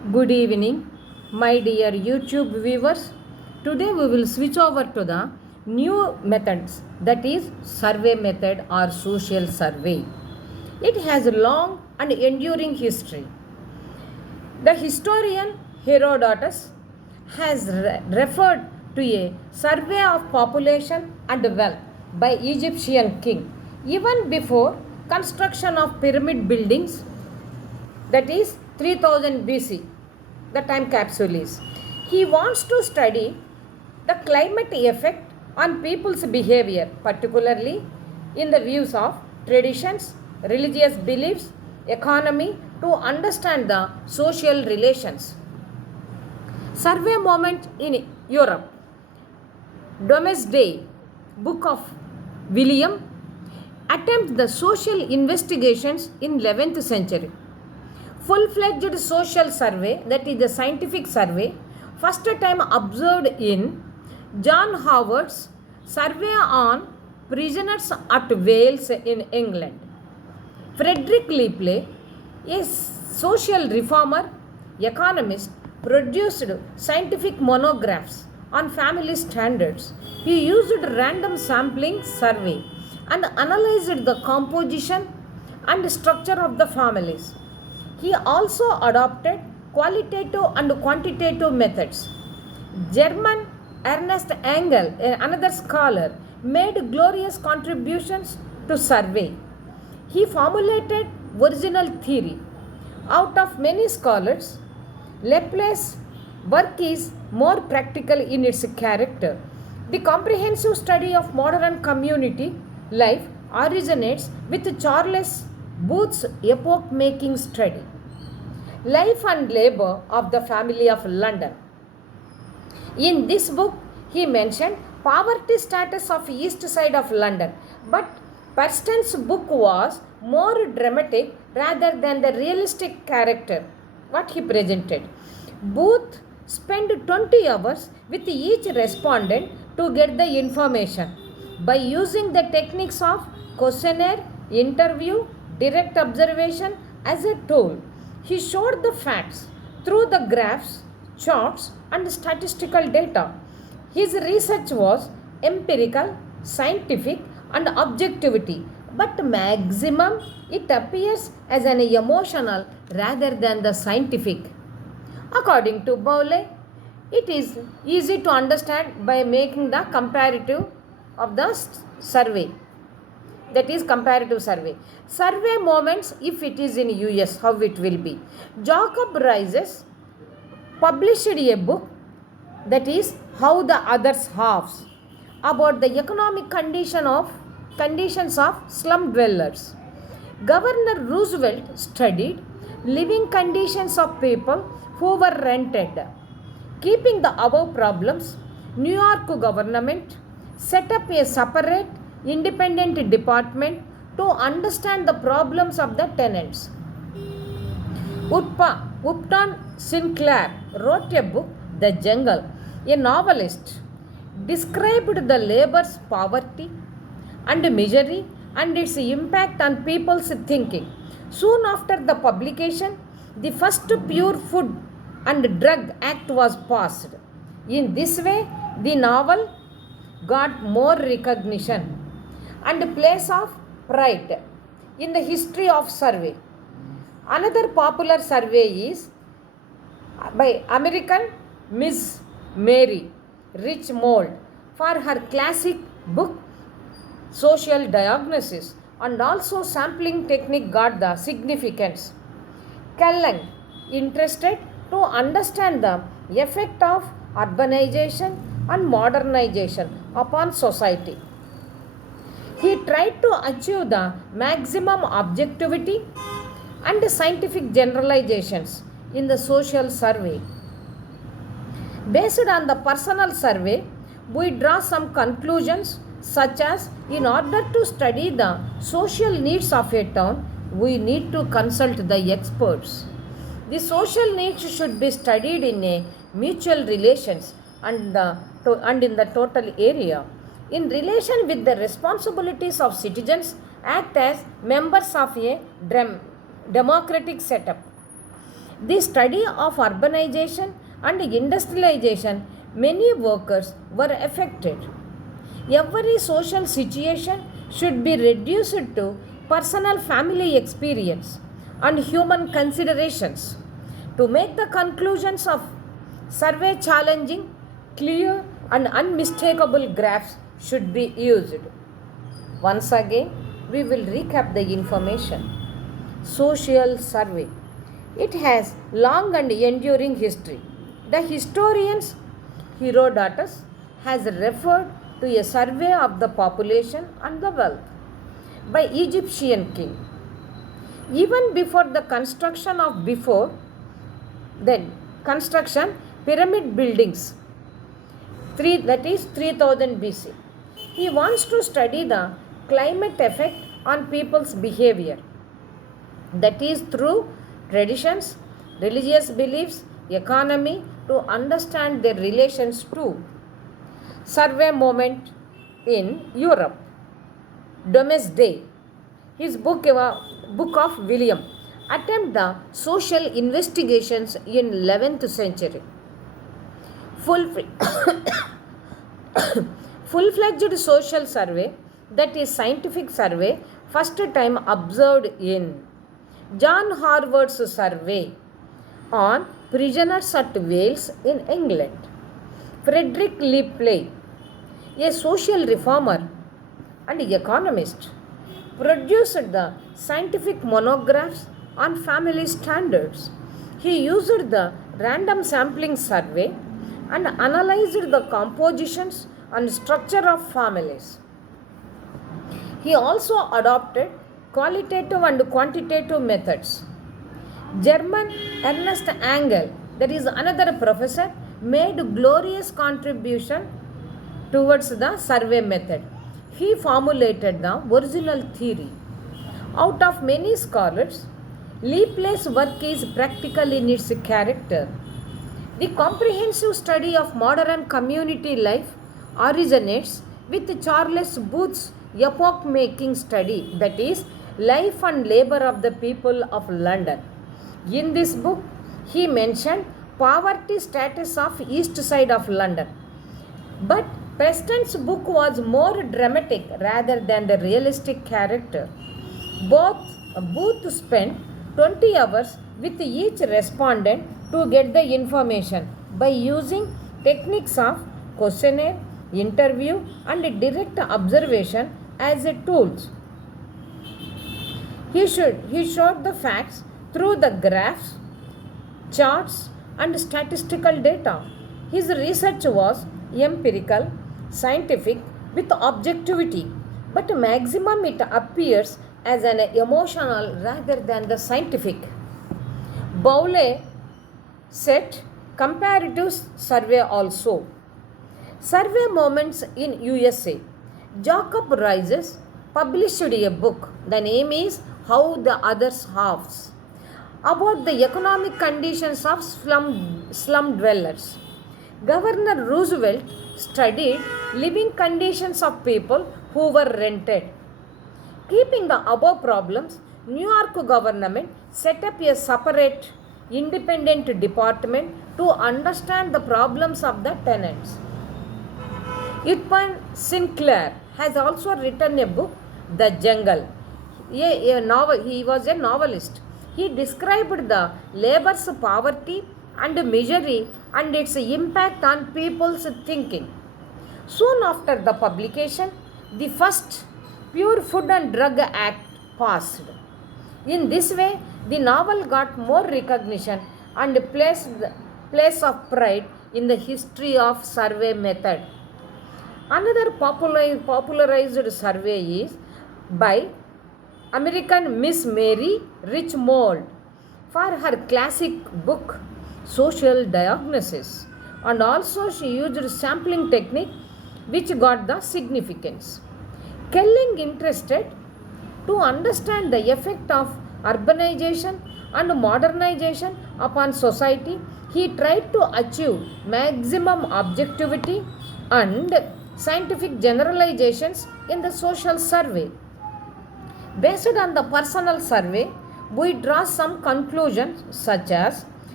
Good evening, my dear YouTube viewers. Today we will switch over to the new methods, that is survey method or social survey. It has a long and enduring history. The historian Herodotus has referred to a survey of population and wealth by Egyptian king even before construction of pyramid buildings, that is 3000 BC, the time capsule is. He wants to study the climate effect on people's behavior, particularly in the views of traditions, religious beliefs, economy, to understand the social relations. Survey moment in Europe. Domesday, Book of William, attempt the social investigations in 11th century. Full-fledged social survey, that is the scientific survey, first time observed in John Howard's survey on prisoners at Wales in England. Frederick Lepley, a social reformer, economist, produced scientific monographs on family standards. He used random sampling survey and analyzed the composition and structure of the families. He also adopted qualitative and quantitative methods. German Ernest Engel, another scholar, made glorious contributions to survey. He formulated original theory. Out of many scholars, Lepley's work is more practical in its character. The comprehensive study of modern community life originates with Charles Booth's epoch-making study, Life and Labour of the Family of London. In this book, he mentioned poverty status of east side of London, but Perston's book was more dramatic rather than the realistic character what he presented. Booth spent 20 hours with each respondent to get the information by using the techniques of questionnaire, interview, direct observation as a tool. He showed the facts through the graphs, charts, and statistical data. His research was empirical, scientific, and objectivity, but maximum it appears as an emotional rather than the scientific. According to Bowley, it is easy to understand by making the comparative of the survey, that is comparative survey. Survey moments, if it is in US, how it will be. Jacob Rises published a book, that is How the Others Halves, about the economic conditions of slum dwellers. Governor Roosevelt studied living conditions of people who were rented. Keeping the above problems, New York government set up a separate independent department to understand the problems of the tenants. Upton Sinclair wrote a book, The Jungle. A novelist described the labor's poverty and misery and its impact on people's thinking. Soon after the publication, the first Pure Food and Drug Act was passed. In this way, the novel got more recognition and place of pride in the history of survey. Another popular survey is by American Miss Mary Richmold for her classic book Social Diagnosis, and also sampling technique got the significance. Kellogg interested to understand the effect of urbanization and modernization upon society. He tried to achieve the maximum objectivity and scientific generalizations in the social survey. Based on the personal survey, we draw some conclusions such as in order to study the social needs of a town, we need to consult the experts. The social needs should be studied in a mutual relations and in the total area. In relation with the responsibilities of citizens, act as members of a democratic setup. The study of urbanization and industrialization, many workers were affected. Every social situation should be reduced to personal family experience and human considerations. To make the conclusions of survey challenging, clear and unmistakable graphs should be used. Once again, we will recap the information. Social survey. It has long and enduring history. The historians Herodotus has referred to a survey of the population and the wealth by Egyptian king. Even before the construction pyramid buildings, that is 3000 BC. He wants to study the climate effect on people's behavior, that is through traditions, religious beliefs, economy, to understand their relations to survey movement in Europe. Domesday, his book of William, attempt the social investigations in 11th century. Full-fledged social survey, that is scientific survey, first time observed in John Harvard's survey on prisoners at Wales in England. Frederick Lepley, a social reformer and economist, produced the scientific monographs on family standards. He used the random sampling survey and analyzed the compositions and structure of families. He also adopted qualitative and quantitative methods. German Ernst Angel, that is another professor, made glorious contribution towards the survey method. He formulated the original theory. Out of many scholars, Lepley's work is practical in its character. The comprehensive study of modern community life originates with Charles Booth's epoch-making study, that is, Life and Labour of the People of London. In this book, he mentioned poverty status of east side of London. But Preston's book was more dramatic rather than the realistic character. Booth spent 20 hours with each respondent to get the information by using techniques of questionnaire, interview and direct observation as tools. He showed the facts through the graphs, charts and statistical data. His research was empirical, scientific with objectivity, but maximum it appears as an emotional rather than the scientific. Bowley set comparative survey also. Survey moments in USA. Jacob Rises published a book. The name is How the Others Halves, about the economic conditions of slum dwellers. Governor Roosevelt studied living conditions of people who were rented. Keeping the above problems, New York government set up a separate independent department to understand the problems of the tenants. Upton Sinclair has also written a book, The Jungle. He was a novelist. He described the labor's poverty and misery and its impact on people's thinking. Soon after the publication, the first Pure Food and Drug Act passed. In this way, the novel got more recognition and place of pride in the history of survey method. Another popularized survey is by American Miss Mary Richmond for her classic book Social Diagnosis, and also she used sampling technique which got the significance. Kelling interested to understand the effect of urbanization and modernization upon society. He tried to achieve maximum objectivity and scientific generalizations in the social survey. Based on the personal survey, we draw some conclusions such as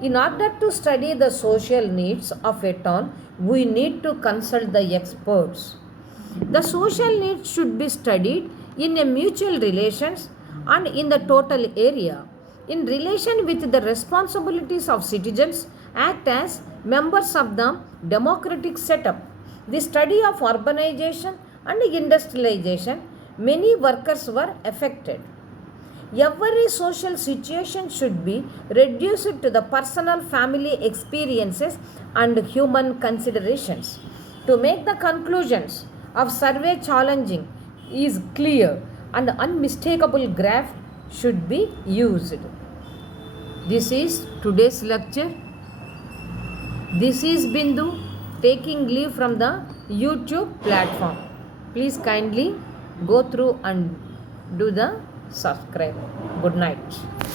In order to study the social needs of a town, we need to consult the experts. The social needs should be studied in a mutual relations and in the total area. In relation with the responsibilities of citizens, act as members of the democratic setup. The study of urbanization and industrialization, many workers were affected. Every social situation should be reduced to the personal family experiences and human considerations. To make the conclusions of survey challenging is clear and unmistakable graph should be used. This is today's lecture. This is Bindu taking leave from the YouTube platform. Please kindly go through and do the subscribe. Good night.